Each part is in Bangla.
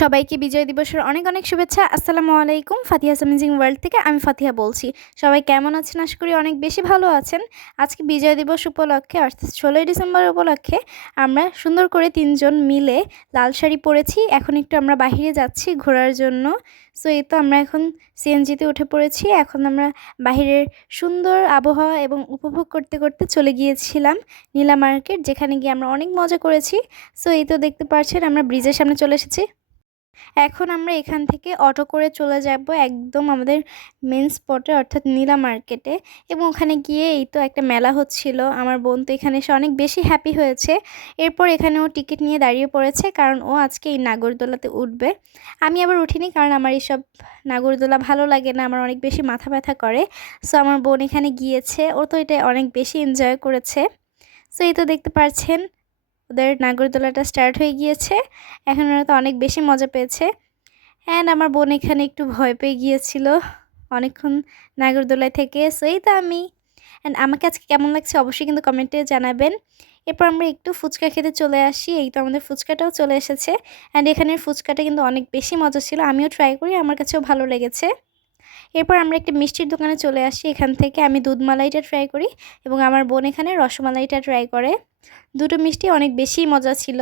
সবাইকে বিজয় দিবসের অনেক অনেক শুভেচ্ছা। আসসালামু আলাইকুম। ফাতিহাস অ্যামেজিং ওয়ার্ল্ড থেকে আমি ফাতিহা বলছি। সবাই কেমন আছেন? আশা করি অনেক বেশি ভালো আছেন। আজকে বিজয় দিবস উপলক্ষে অর্থাৎ ১৬ই ডিসেম্বর উপলক্ষে আমরা সুন্দর করে ৩ জন মিলে লাল শাড়ি পরেছি। এখন একটু আমরা বাহিরে যাচ্ছি ঘোরার জন্য। সো এই তো আমরা এখন সিএনজিতে উঠে পড়েছি। এখন আমরা বাহিরের সুন্দর আবহাওয়া এবং উপভোগ করতে করতে চলে গিয়েছিলাম নীলা মার্কেট, যেখানে গিয়ে আমরা অনেক মজা করেছি। সো এই তো দেখতে পাচ্ছেন আমরা ব্রিজের সামনে চলে এসেছি। এখন আমরা এখান থেকে অটো করে চলে যাব একদম আমাদের মেন স্পটে অর্থাৎ নীলা মার্কেটে, এবং ওখানে গিয়ে এই তো একটা মেলা হচ্ছিল। আমার বোন তো এখানে এসে অনেক বেশি হ্যাপি হয়েছে। এরপর এখানে ও টিকিট নিয়ে দাঁড়িয়ে পড়েছে, কারণ ও আজকে এই নাগরদোলাতে উঠবে। আমি আবার উঠিনি, কারণ আমার এইসব নাগরদোলা ভালো লাগে না, আমার অনেক বেশি মাথা ব্যথা করে। সো আমার বোন এখানে গিয়েছে, ও তো এটা অনেক বেশি এনজয় করেছে। সো এই তো দেখতে পাচ্ছেন ওদের নাগরদোলাটা স্টার্ট হয়ে গিয়েছে। এখন ওরা তো অনেক বেশি মজা পেয়েছে। অ্যান্ড আমার বোন এখানে একটু ভয় পেয়ে গিয়েছিল অনেকক্ষণ নাগরদোলায় থেকে। সো এই তো আমি অ্যান্ড আমাকে আজকে কেমন লাগছে অবশ্যই কিন্তু কমেন্টে জানাবেন। এরপর আমরা একটু ফুচকা খেতে চলে আসি। এই তো আমাদের ফুচকাটাও চলে এসেছে। অ্যান্ড এখানের ফুচকাটা কিন্তু অনেক বেশি মজা ছিল, আমিও ট্রাই করি, আমার কাছেও ভালো লেগেছে। এরপর আমরা একটা মিষ্টির দোকানে চলে আসি। এখান থেকে আমি দুধ মালাইটা ট্রাই করি এবং আমার বোন এখানে রসমালাইটা ট্রাই করে। দুটো মিষ্টি অনেক বেশি মজা ছিল।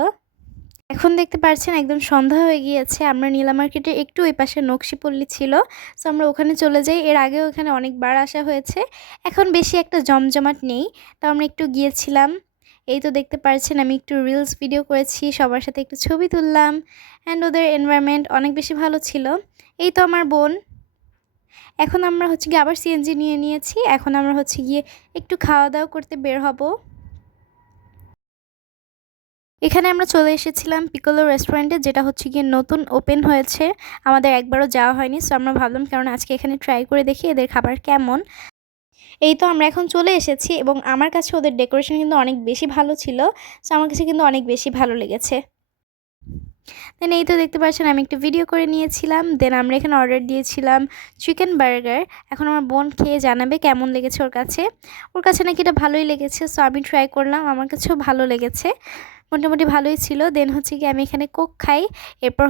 এখন দেখতে পাচ্ছেন একদম সন্ধ্যা হয়ে গিয়েছে। আমরা নীলা মার্কেটের একটু ওই পাশে নকশিপল্লী ছিল, সো আমরা ওখানে চলে যাই। এর আগেও ওখানে অনেকবার আসা হয়েছে, এখন বেশি একটা জমজমাট নেই, তো আমরা একটু গিয়েছিলাম। এই তো দেখতে পাচ্ছেন আমি একটু রিলস ভিডিও করেছি, সবার সাথে একটু ছবি তুললাম। অ্যান্ড ওদের এনভায়রনমেন্ট অনেক বেশি ভালো ছিল। এই তো আমার বোন। এখন আমরা গিয়ে আবার সিএনজি নিয়ে নিয়েছি। এখন আমরা গিয়ে একটু খাওয়া দাওয়া করতে বের হব। এখানে আমরা চলে এসেছিলাম পিকোলো রেস্টুরেন্টে, যেটা গিয়ে নতুন ওপেন হয়েছে, আমাদের একবারও যাওয়া হয়নি। সো আমরা ভাবলাম কারণ আজকে এখানে ট্রাই করে দেখি এদের খাবার কেমন। এই তো আমরা এখন চলে এসেছি এবং আমার কাছে ওদের ডেকোরেশন কিন্তু অনেক বেশি ভালো ছিল। সো আমার কাছে কিন্তু অনেক বেশি ভালো লেগেছে। দেন এই তো দেখতে পাচ্ছেন আমি একটা ভিডিও করে নিয়েছিলাম। দেন আমরা এখানে অর্ডার দিয়েছিলাম চিকেন বার্গার। এখন আমার বোন খেয়ে জানাবে কেমন লেগেছে ওর কাছে। ওর কাছে নাকি এটা ভালোই লেগেছে, সো আমি ট্রাই করলাম, আমার কাছেও ভালো লেগেছে, মোটামুটি ভালোই ছিল। দেন গিয়ে আমি এখানে কোক খাই। এরপর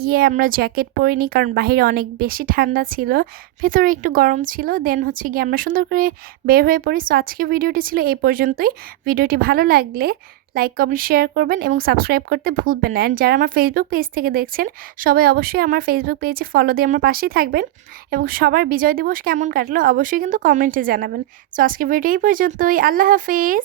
গিয়ে আমরা জ্যাকেট পরিনি, কারণ বাইরে অনেক বেশি ঠান্ডা ছিল, ভেতরে একটু গরম ছিল। দেন গিয়ে আমরা সুন্দর করে বের হয়ে পড়ি। সো আজকের ভিডিওটি ছিল এই পর্যন্তই। ভিডিওটি ভালো লাগলে লাইক কমেন্ট শেয়ার করবেন এবং সাবস্ক্রাইব করতে ভুলবেন না। অ্যান্ড যারা আমার ফেসবুক পেজ থেকে দেখছেন সবাই অবশ্যই আমার ফেসবুক পেজে ফলো দিয়ে আমার পাশেই থাকবেন, এবং সবার বিজয় দিবস কেমন কাটলো অবশ্যই কিন্তু কমেন্টে জানাবেন। সো আজকের ভিডিও এই পর্যন্তই। আল্লাহ হাফিজ।